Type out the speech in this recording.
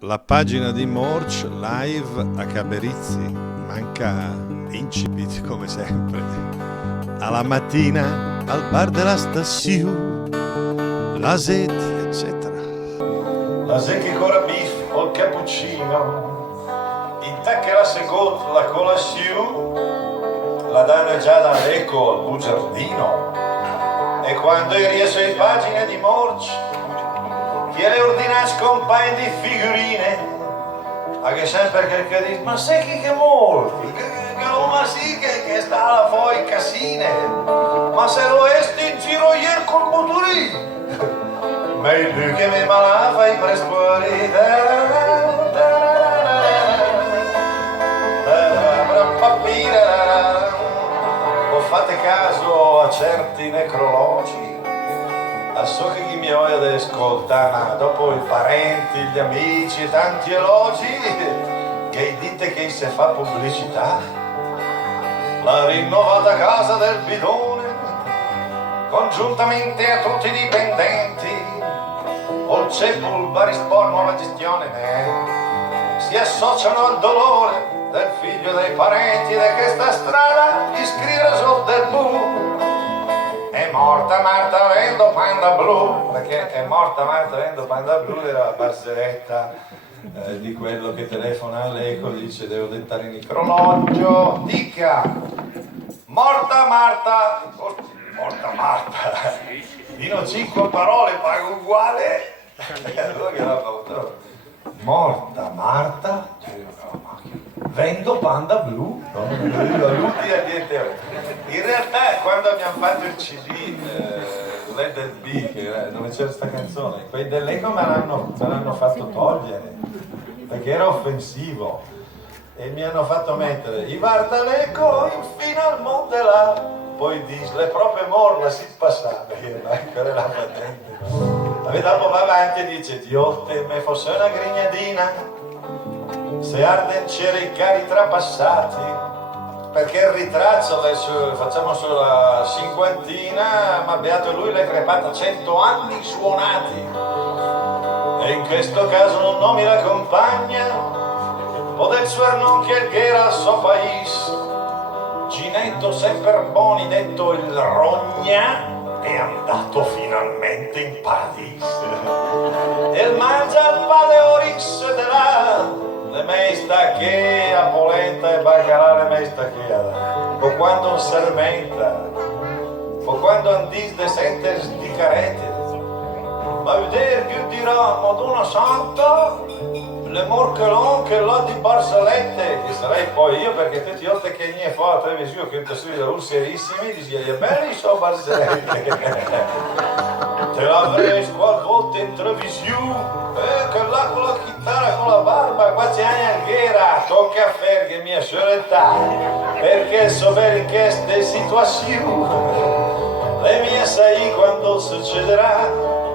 La pagina di Morch live a Caberizzi, manca incipit come sempre. Alla mattina al bar della Stassiu, Lasetti, eccetera. Lasecchi con beef o il cappuccino, in tacca la seconda la colazione, la danno già da l'eco al bugiardino. E quando eri sulle pagine di Morch, che le ordinanze compagni di figurine, a che sempre che dice, ma sai che molti, che ma sì che sta alla fuori casine, ma se lo esti in giro ieri col motorino, ma il lui che mi malava i prescuori, o fate caso a certi necrologi, a so che chi mi oia ad ascoltare dopo i parenti, gli amici e tanti elogi, che dite che se fa pubblicità, la rinnovata casa del bidone, congiuntamente a tutti i dipendenti, o il ceppo, il barisport, nuova gestione, si associano al dolore del figlio dei parenti di questa strada, gli scrive sul del bu. È morta Marta avendo panda blu, perché è morta Marta avendo panda blu era la barzelletta di quello che telefona all'eco, dice devo dettare il micrologio, dica morta Marta, fino 5 parole pago uguale, allora che l'ha fatto, morta Marta, vendo panda blu, no? In realtà quando abbiamo fatto il CD Let It Be, dove c'era questa canzone, quei dell'eco me l'hanno fatto togliere perché era offensivo e mi hanno fatto mettere i Vardaleco infine al monte là, poi dice le proprie morla si passava, ancora la patente. E dopo va avanti e dice Dio te me fosse una grignadina se arden c'era i cari trapassati, perché il ritrazzo adesso facciamo sulla cinquantina, ma beato lui l'è crepata 100 anni suonati, e in questo caso non nomi la compagna o del suo non che era al suo paese, Ginetto sempre Boni detto il rogna è andato finalmente in paradiso e il mangia il pade oris de là le meista che a polenta e baccalà le meista che o quando un serventa o quando un dis de sentes di carete ma vedere più di ramo d'una santa le morchelon che l'ho di barzellette che sarei poi io perché tutti volte che ne fa la televisione che ti studio da serissimi dici è belli so barzellette te l'avrei qualche volta in televisione che là con la chitarra con la barba qua c'è anche tocca a fare che mia sorella perché so bene in queste situazioni le mie sai quando succederà